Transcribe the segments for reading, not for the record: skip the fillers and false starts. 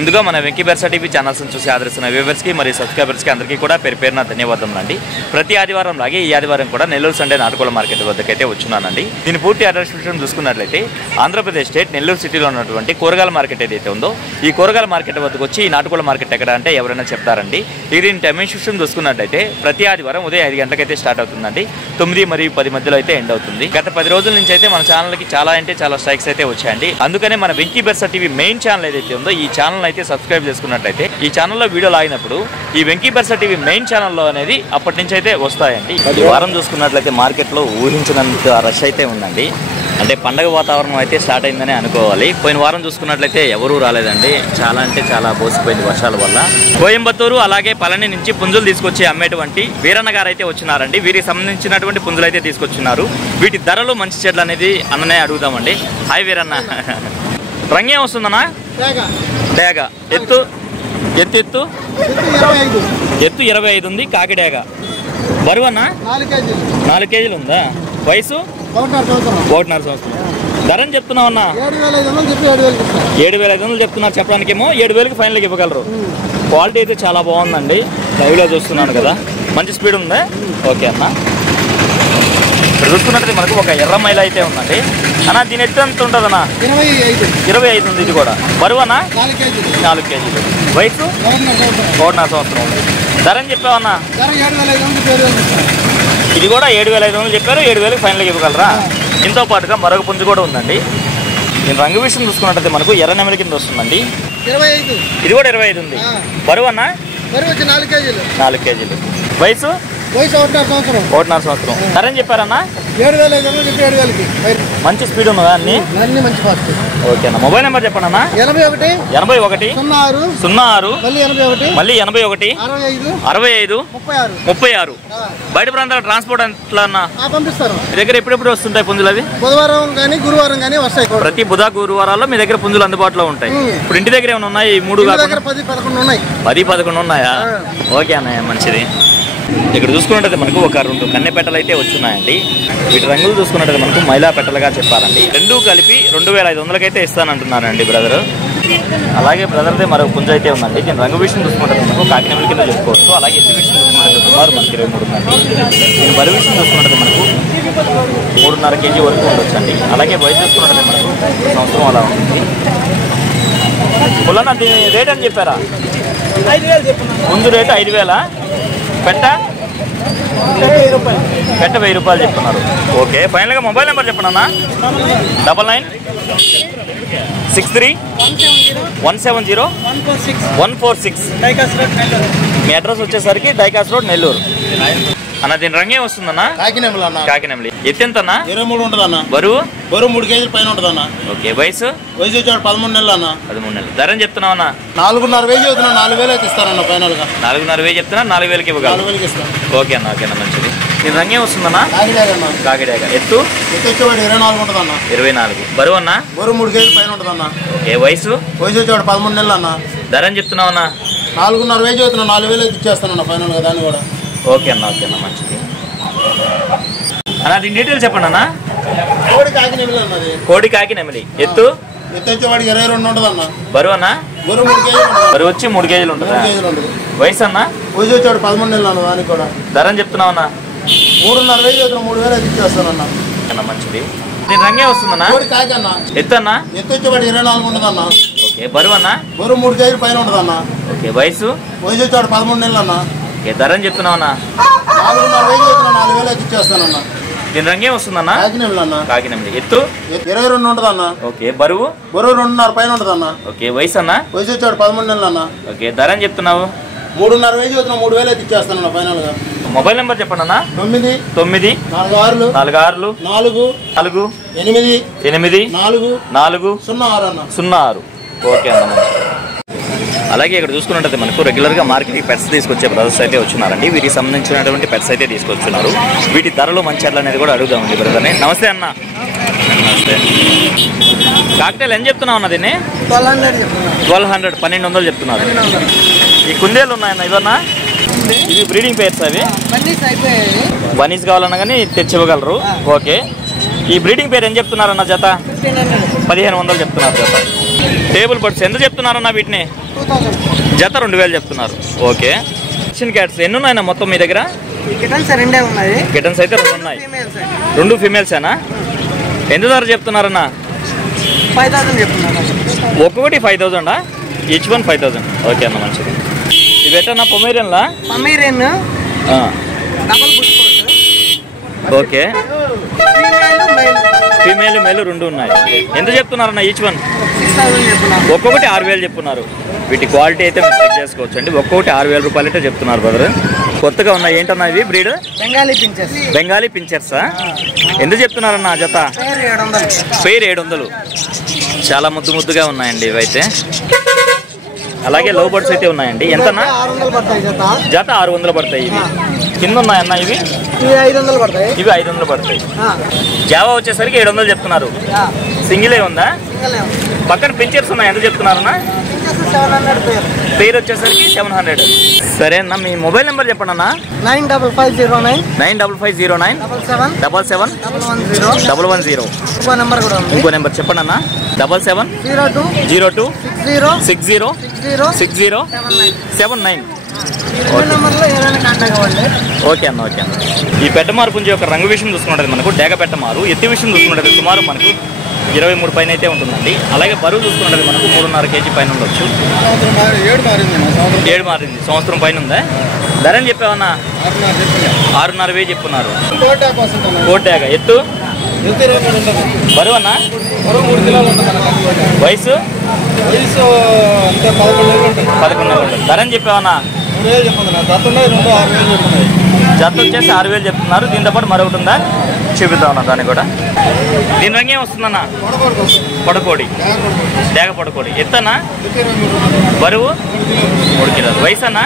ముందుగా మన Venky బెర్సా TV channels చూసి ఆదరిస్తున్న వ్యూవర్స్కి మరియు సబ్స్క్రైబర్స్కి అందరికీ కూడా పేరున ధన్యవాదములు అండి. ప్రతి ఆదివారం లాగే ఈ ఆదివారం కూడా నెల్లూరు సండే నాటుకోళ్ల మార్కెట్ వద్దకైతే వచ్చున్నానండి. దీని పూర్తి అడ్రస్ విషయం చూసుకున్నట్లయితే ఆంధ్రప్రదేశ్ స్టేట్ నెల్లూరు సిటీలో ఉన్నటువంటి కూరగాయల మార్కెట్ ఏదైతే ఉందో ఈ కూరగాయల మార్కెట్ వద్దకు వచ్చి ఈ నాటుకోళ్ల మార్కెట్ ఎక్కడ అంటే ఎవరైనా చెప్తారండి. దీని టైమింగ్ విషయం చూసుకున్నట్లయితే ప్రతి ఆదివారం ఉదయం 5 గంటలకైతే స్టార్ట్ అవుతుందండి. 9 మరియు 10 మధ్యలో అయితే ఎండ్ అవుతుంది. గత 10 రోజుల నుంచి అయితే మన ఛానల్కి చాలా స్ట్రైక్స్ అయితే వచ్చాయండి. అందుకనే మన వెంకీ బెర్సా టీవీ మెయిన్ ఛానల్ ఏదైతే ఉందో ఈ ఛానల్ అయితే సబ్స్క్రైబ్ చేసుకున్నట్లయితే ఈ ఛానల్లో వీడియోలు ఆగినప్పుడు ఈ వెంకీ బెర్సా టీవీ మెయిన్ ఛానల్లో అనేది అప్పటి నుంచి అయితే వస్తాయండి. ఈ వారం చూసుకున్నట్లయితే మార్కెట్లో ఊహించినంత రష్ అయితే ఉందండి. అంటే పండగ వాతావరణం అయితే స్టార్ట్ అయిందని అనుకోవాలి. పోయిన వారం చూసుకున్నట్లయితే ఎవరూ రాలేదండి. చాలా బోసిపోయింది వర్షాల వల్ల. కోయంబత్తూరు అలాగే పళని నుంచి పుంజులు తీసుకొచ్చి అమ్మేటువంటి వీరన్న గారు అయితే వచ్చినారండి. వీరికి సంబంధించినటువంటి పుంజులు అయితే తీసుకొచ్చినారు. వీటి ధరలు మంచి చెడ్లు అనేది అన్ననే అడుగుదామండి. హాయ్ వీరన్న, రంగే వస్తుందన్నా? డేగ ఎత్తు 25 ఉంది. కాకి డేగ బరువు అన్న 4 కేజీలు ఉందా? వయసు 1.5 సంవత్సరం. ధరని చెప్తున్నావు అన్న? 7,500 చెప్తున్నారు. చెప్పడానికేమో 7,000కి ఫైనల్కి ఇవ్వగలరు. క్వాలిటీ అయితే చాలా బాగుందండి. లైవ్లో చూస్తున్నాను కదా, మంచి స్పీడ్ ఉందా? ఓకే అన్న. ఇక్కడ చూసుకున్నట్టు మనకు ఒక ఎర్ర మైల అయితే ఉందండి అన్న. దీని ఎత్తు ఎంత ఉంటుంది అన్న? 25 ఉంది. ఇది కూడా బరువు అన్న 4 కేజీలు. వయసు 1.5 సంవత్సరం ఉంది. ధరని చెప్పావన్నా? ఇది కూడా 7,500 చెప్పారు. 7,000కి ఫైనల్గా ఇవ్వగలరా? దీంతో పాటుగా మరొక పుంజు కూడా ఉందండి. దీని రంగు విషయం చూసుకున్నట్టయితే మనకు ఎర్ర నెమలి కింద వస్తుందండి. ఇది కూడా 25 ఉంది. బరువు అన్న 4 కేజీలు. వయసు 1.5 సంవత్సరం. ధరని చెప్పారన్నా? 7,500 మంచి స్పీడ్ ఉన్నదా అన్ని? మంచి ఫాస్ట్. ఓకే అన్న. మొబైల్ నెంబర్ చెప్పండి అన్న. 81 06 మళ్ళీ 81 65 36. బయట ప్రాంతాల ట్రాన్స్పోర్ట్ ఎట్లా అన్న? పంపిస్తారు. మీ దగ్గర ఎప్పుడెప్పుడు వస్తుంటాయి పుంజులు? అవి బుధవారం కానీ గురువారం కానీ వస్తాయి. ప్రతి గురువారాల్లో మీ దగ్గర పుంజులు అందుబాటులో ఉంటాయి. ఇప్పుడు ఇంటి దగ్గర ఏమైనా ఉన్నాయి? 3 10-11 ఉన్నాయి. 10-11 ఉన్నాయా? ఓకే అన్నయ్య, మంచిది. ఇక్కడ చూసుకున్నట్టయితే మనకు ఒక 2 కన్నె పెట్టలు అయితే వచ్చున్నాయండి. వీటి రంగులు చూసుకున్నట్టయితే మనకు మైలా పెట్టలుగా చెప్పారండి. 2 కలిపి 2,500కి అయితే ఇస్తానంటున్నారండి బ్రదర్. అలాగే బ్రదర్దే మరొక పుంజ అయితే ఉందండి. దీని రంగు విషయం చూసుకున్నట్టు మనకు కాకినెమలి కింద చెప్పుకోవచ్చు. అలాగే ఎత్తు విషయం చూసుకున్నట్టు సుమారు మనకి 23 ఉందండి. దీని బరువు విషయం చూసుకున్నట్టు మనకు 3.5 కేజీ వరకు ఉండొచ్చండి. అలాగే వయసు చూసుకున్నట్టు మనకు 1 సంవత్సరం అలా ఉంటుంది. పుల్లన్న దీని రేట్ అని చెప్పారా? ముందు రేటు 5,000. పెట్ట 1000 రూపాయలు చెప్తున్నారు. ఓకే, ఫైనల్గా మొబైల్ నెంబర్ చెప్పండి అన్న. 99 63 170 146. మీ అడ్రస్ వచ్చేసరికి డైకాస్ రోడ్, నెల్లూరు అన్న. దీని రంగే వస్తుందన్నా? కాకినెమలి. ఎత్తు ఎంత అన్న? 23 ఉంటుంది అన్న. బరువు 3 కేజీల పైన ఉంటుంది అన్న. ఓకే, వయసు 13 నెలలు అన్న. 13 నెలలు. ధరని చెప్తున్నావు అన్న? 4,500 చెప్తున్నా. 4,000 అయితే ఇస్తానన్న ఫైనల్ గా. 4,500 చెప్తున్నా. 4,000కి ఇవ్వగలరు. ఓకే అన్న. ఓకేనా, మంచిది. దీని రంగే వస్తుందన్నా? కాకిడాక. ఎత్తు 24 ఉంటుంది అన్న. 24. బరువు అన్న? 3 కేజీల పైన ఉంటుంది అన్న. ఏ వయసు? 13 నెలలు అన్న. ధరని చెప్తున్నావు అన్న? 4,500 చెప్తున్నా. 4,000 అయితే ఇచ్చేస్తానన్న ఫైనల్ గా దాన్ని కూడా. ఓకే అన్న. ఓకేనా, మంచిది అన్న. దీని డీటెయిల్స్ చెప్పండి అన్న. కోడి కాకి నెమలి. ఎత్తు వచ్చేవాడికి 22 ఉంటుంది అన్న. బరువు అన్న? 3 కేజీలు. బరువు వచ్చి 3 కేజీలు ఉంటుంది. వయసు అన్న? వయసు వచ్చాడు 13 నెలలు అన్న. దానికి కూడా. ధరని చెప్తున్నావు అన్న? 3,500 చెప్తున్నా. 3,000 అయితే ఇచ్చేస్తానన్న. మంచిది. దీని రంగే వస్తుందన్నా? కాకి అన్న. ఎత్తు అన్న? ఎత్తు వచ్చేవాడు 24 ఉంటుంది అన్న. ఓకే, బరువు అన్న? బరువు 3 కేజీల పైన ఉంటుంది అన్న. ఓకే, వయసు? వయసు వచ్చాడు 13 నెలలు అన్న. ఓకే, ధరని చెప్తున్నావు అన్న? 4,500 చెప్తున్నా. 4,000 అయితే ఇచ్చేస్తానన్న. దీని రంగే వస్తుందన్నా? కాకినెమలి. ఎత్తు 22 ఉంటుంది అన్న. ఓకే, బరువు? బరువు 2.5 పైన ఉంటుంది అన్న. ఓకే, వయసు అన్న? వయసు వచ్చాడు 13 నెలలు అన్న. ఓకే, ధరని చెప్తున్నావు? 3,500 చెప్తున్నా. 3,000 అయితే ఇచ్చేస్తానన్న ఫైనల్ గా. మొబైల్ నెంబర్ చెప్పండి అన్న. 9 9 46 46 4 4 8 8 4 4 06 అన్న. 06. ఓకే అన్న. అలాగే ఇక్కడ చూసుకున్నట్టయితే మనకు రెగ్యులర్గా మార్కెట్కి పెట్స్ తీసుకొచ్చే బ్రదర్స్ అయితే వచ్చినారండి. వీటికి సంబంధించినటువంటి పెట్స్ అయితే తీసుకొచ్చున్నారు. వీటి ధరలు మంచి అనేది కూడా అడుగుదామండి బ్రదర్ని. నమస్తే అన్న. నమస్తే. కాకిటేలు ఏం చెప్తున్నావు అన్న? దీన్ని 1200 1200 చెప్తున్నారు. ఈ కుందేలు ఉన్నాయన్న ఇవన్నా? ఇవి బ్రీడింగ్ పేర్స్. అవి బనీస్ కావాలన్నా కానీ తెచ్చివ్వగలరు. ఓకే, ఈ బ్రీడింగ్ పేరు ఏం చెప్తున్నారన్న? జత 1,500 చెప్తున్నారు జత. టేబుల్ బర్డ్స్ ఎంత చెప్తున్నారన్నా వీటిని? జత 2000 చెప్తున్నారు. ఓకే. పర్షియన్ క్యాట్స్ ఎన్ని ఉన్నాయన్నా మొత్తం మీ దగ్గర? కిటన్స్ రెండే ఉన్నాయి. కిటన్స్ అయితే 2 ఉన్నాయి. 2 ఫీమేల్సేనా? ఎంత ధర చెప్తున్నారన్నా? 5000 చెప్తున్నారు. ఒక్కొక్కటి 5000? Each one 5000. ఓకే అన్న, మంచిది. ఇవి ఎట్టన్నా పొమేరియన్లా? Pomeranian double bush coat. Okay. Female male 2 ఉన్నాయి. ఎంత చెప్తున్నారన్నా ఈచ్ వన్? 6000 చెప్తున్నారు. ఒక్కొక్కటి 6000 చెప్తున్నారు. వీటి క్వాలిటీ అయితే మీరు చెక్ చేసుకోవచ్చు అండి. ఒక్కొక్కటి 6000 రూపాయలు అయితే చెప్తున్నారు బ్రదర్. కొత్తగా ఉన్నాయి. ఏంటన్నా ఇవి బ్రీడ్? బెంగాలీ పించర్స్. బెంగాలీ పించర్సా? ఎంత చెప్తున్నారన్నా జత? పేరు 700. చాలా ముద్దుగా ఉన్నాయండి ఇవైతే. అలాగే లో బర్డ్స్ అయితే ఉన్నాయండి. ఎంతన్నా? 600 పడతాయి జత. జత 600 పడతాయి. ఇవి కింద ఉన్నాయన్నా? ఇవి 500 పడతాయి. ఇవి 500 పడతాయి. జావా వచ్చేసరికి 700 చెప్తున్నారు. సింగిలే ఉందా? పక్కన పించర్స్ ఉన్నాయి. ఎంత చెప్తున్నారన్నా? పేరు వచ్చేసరికి 700. సరే అన్న, మీ మొబైల్ నెంబర్ చెప్పండి అన్న. 95509 95509 77 110. ఇంకో నెంబర్ కూడా ఉంది. ఇంకో నెంబర్ చెప్పండి అన్న. 7702 60 60 79. ఓకే అన్న, ఓకే అన్న. ఈ పెట్టమారు పుంజి యొక్క రంగు విషయం చూసుకున్నట్టు మనకు డేగ పెట్టమారు. ఎత్తి విషయం చూసుకున్నట్టు సుమారు మనకు 23 పైన అయితే ఉంటుందండి. అలాగే బరువు చూసుకున్నట్టు మనకు 3.5 కేజీ పైన ఉండొచ్చు. 7 మారింది. సంవత్సరం పైన ఉందా? ధర అని చెప్పావన్నా? 6.5 చెప్పున్నారు. కోటాగా ఎత్తు బరువు అన్నా? 3 కిలోలు. వయసు 11. ధర అని చెప్పావన్నా? జత వచ్చేసి 6000 చెప్తున్నారు. దీంతో పాటు మరొకటి ఉందా? చూపిద్దామన్నా దాన్ని కూడా. దీని రంగు ఏం వస్తుందన్నా? పొడకోడి, డేగ పొడకోడి. ఎత్తన్నా? బరువు 3 కిలోలు. వయసు అన్నా?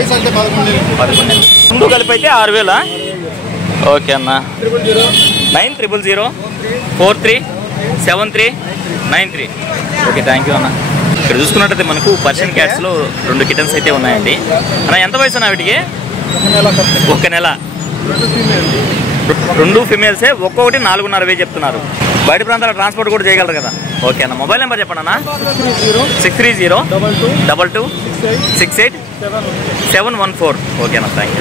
11. ముందు కలిపి అయితే 6000. ఓకే అన్న. 9000 43 73 93. ఓకే, థ్యాంక్ యూ అన్న. ఇక్కడ చూసుకున్నట్టయితే మనకు పర్షియన్ క్యాట్స్లో 2 కిటన్స్ అయితే ఉన్నాయండి. అన్న ఎంత వయసు అన్న వీటికి? 1 నెల. 2 ఫీమేల్సే. ఒక్కొక్కటి 4.5 చెప్తున్నారు. బయట ప్రాంతాల ట్రాన్స్పోర్ట్ కూడా చేయగలరు కదా? ఓకే అన్న. మొబైల్ నెంబర్ చెప్పండి అన్న. 630 22 68 714. ఓకే అన్న, థ్యాంక్ యూ.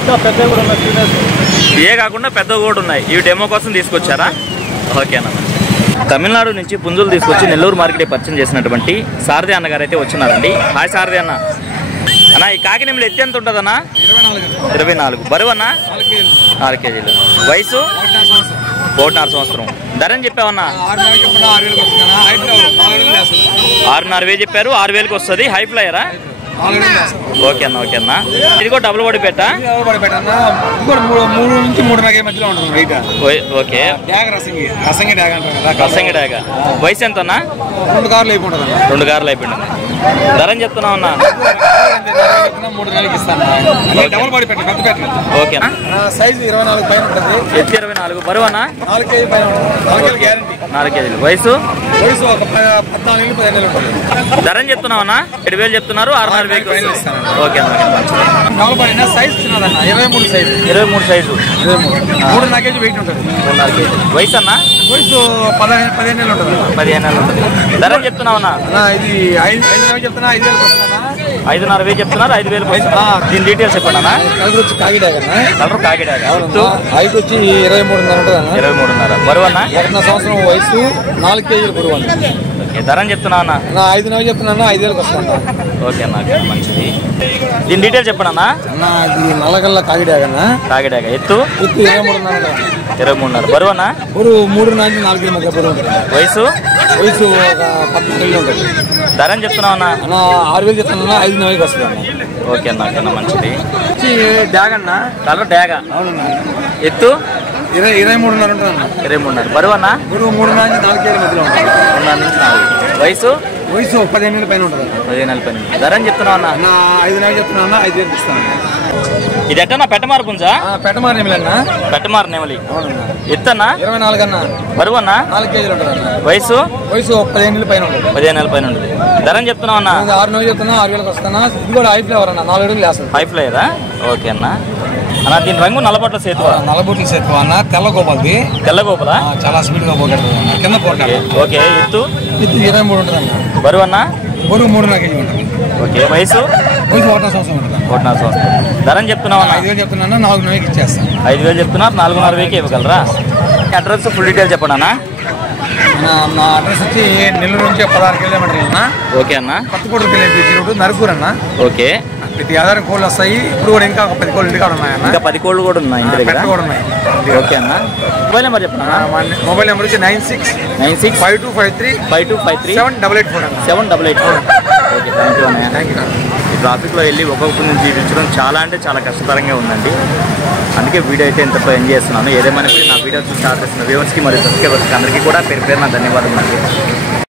ఇవే కాకుండా పెద్దవి కూడా ఉన్నాయి. ఇవి డెమో కోసం తీసుకొచ్చారా? ఓకే అన్న. తమిళనాడు నుంచి పుంజులు తీసుకొచ్చి నెల్లూరు మార్కెట్ పరిచయం చేసినటువంటి సారథి అన్నగారు అయితే వచ్చినారండి. హాయ్ సారథి అన్న. అన్న, ఈ కాకినెమ్మలు ఎత్తి ఎంత ఉంటుంది అన్న? 24. బరువు అన్న? 4 కేజీలు. వయసు 1.5 సంవత్సరం. ధర అని చెప్పావన్నా? 6.5 చెప్పారు. 6000కి వస్తుంది. హై ఫ్లైయరా? ఓకే అన్న, ఓకే అన్న. ఇది కూడా డబుల్ బాడీ పెట్టా? 3 నుంచి 3.5 మధ్యలో ఉంటుంది. ఓకే. రసంగి డాగ. వయసు ఎంత అన్న? 2 కార్లు అయిపోతుంది. 2 కార్లు అయిపోయింది. ధర అని చెప్తున్నావు అన్న? 3 నెలలకి ఇస్తాను. డబుల్ బాడీ పెట్టండి, పెద్ద పెట్టండి. ఓకే అన్న. సైజు 24 పైన ఉంటుంది. ఎత్తి 24. బరువు అన్న? 4 కేజీ పైన ఉంటుంది. 4 కేజీ గ్యారంటీ. 4 కేజీలు. వయసు? వయసు ఒక 14 ఏళ్ళు 15 ఏళ్ళు ఉంటుంది. ధర అని చెప్తున్నావు అన్న? 7000 చెప్తున్నారు. 6.5 ఓకే అన్న. డబుల్ బాడీ సైజ్ చిన్నదన్న. 23 సైజు. 23 సైజు. 3.5 కేజీ వెయిట్ ఉంటుంది. 3.5 కేజీ. వయసు అన్న? వయసు 15 ఏళ్ళు ఉంటుంది. 15 ఏళ్ళు ఉంటుంది. ధర అని చెప్తున్నావు అన్న? ఇది 5 చెప్తున్నా. 5 వేలకు వస్తుందన్నా. 5.5 చెప్తున్నారు. 5000. దీని డీటెయిల్స్ చెప్పండి అన్న. కలర్ వచ్చి కాకిడాగన్నా. కలర్ కాకిడాగ. హైట్ వచ్చి 23.5 ఉంటుంది. 23.5. బరువు అన్న? 1 సంవత్సరం వయసు. 4 కేజీలు బరువు అన్న. ఓకే, ధర అని చెప్తున్నావు అన్న? 5 నెలలు చెప్తున్నా. 5 వేలకు వస్తుందా. ఓకే అన్న, మంచిది. దీని డీటెయిల్స్ చెప్పండి అన్న. ఇది నల్లగల్ల కాకిడాగన్నా. కాకిడాగ. ఎత్తు? 23.5. బరువు అన్న? బరువు 3 నుంచి 4 కిలో మధ్య బరువు ఉంటుంది. వయసు? వయసు ఒక 14 ఏళ్ళు ఉంటుంది. ధర అని చెప్తున్నావు అన్న? 6000 చెప్తున్నా. 5 నెలలకి వస్తుంది. ఓకే అన్న, ఓకే అన్న, మంచిది. డాగన్నా. కలర్ డాగ. అవునన్నా. ఎత్తు? 23.5 ఉంటుంది అన్న. 23.5. బరువు అన్న? బరువు 3 నుంచి 4 కేజీ మధ్యలో ఉంటుంది. 3 నుంచి 4. వయసు? వయసు 15 ఏళ్ళ పైన ఉంటుంది. 15 ఏళ్ళ పైన. ధర అని చెప్తున్నావు అన్న? 5 నెలలు చెప్తున్నా. 5 వేలకు ఇస్తాను. ఇది ఎట్టన్నా? పెట్టమారు పుంజా? పెట్టమారు నెమలన్నా. పెట్టమారు నెమలి. అవునన్నా. ఎత్తన్నా? 24 అన్న. బరువు అన్న? 4 కేజీలు ఉంటుంది అన్న. వయసు? వయసు 15 ఏళ్ళ పైన ఉంటుంది. 15 ఏళ్ళ పైన ఉంటుంది. ధర అని చెప్తున్నావు అన్న? 6 నెలలు చెప్తున్నా. 6 వేలకు వస్తానా. ఇది కూడా హై ఫ్లేవర్ అన్న. 4 అడుగులు వేస్తుంది. హై ఫ్లైయరా? ఓకే అన్న. అన్న దీని రంగు నల్లబొట్ల సేతు నల్లబొట్ల సేతు అన్న, తెల్ల గోపాలది. తెల్ల గోపుల చాలా స్పీడ్గా పోగొడుతుంది అన్న, కింద పోటాడు. ఓకే, ఎత్తు ఇది 23 ఉంటుంది అన్న. బరువు అన్న బరువు 3.5 కేజీ ఉంటుంది. ఓకే, వయసు 1.5 సంవత్సరం ఉంటుంది అన్న. 1.5 సంవత్సరం. ధర చెప్తున్నావు అన్న? 5,000 చెప్తున్నా, 4,500 ఇచ్చేస్తాను. 5,000 చెప్తున్నారు, 4,500 ఇవ్వగలరా? అడ్రస్ ఫుల్ డీటెయిల్ చెప్పండి. నా అడ్రస్ వచ్చి నెల్లూరు నుంచి 16 కిలోమీటర్లు అన్న. ఓకే అన్న. కొత్తకోటకి వెళ్ళే బీచ్ రోడ్డు, నరుకూరు అన్న. ఓకే, ప్రతి ఆధారం కోళ్ళు వస్తాయి. ఇప్పుడు కూడా ఇంకా 10 కోళ్ళు ఇంటికాడ ఉన్నాయన్న. ఇంకా 10 కోళ్ళు కూడా ఉన్నాయి ఇంటి దగ్గర కూడా ఉన్నాయి. ఓకే అన్న. మొబైల్ నెంబర్ చెప్పండి. మొబైల్ నెంబర్ వచ్చి 96 5253 7884 అన్న. 7884. ఓకే, థ్యాంక్ యూ అన్నయ్య. Thank you. ఈ ట్రాఫిక్లో వెళ్ళి ఒక్కొక్క నుంచి చూపించడం చాలా అంటే చాలా కష్టతరంగా ఉందండి. అందుకే వీడియో అయితే ఎంతో ఎంజాయ్ చేస్తున్నాను. ఏదేమైనా నా వీడియో చూసి ఆదరిస్తున్న వ్యూవర్స్కి మరియు సబ్స్క్రైబర్స్కి అందరికీ కూడా పేరు పేరున ధన్యవాదాలు అండి.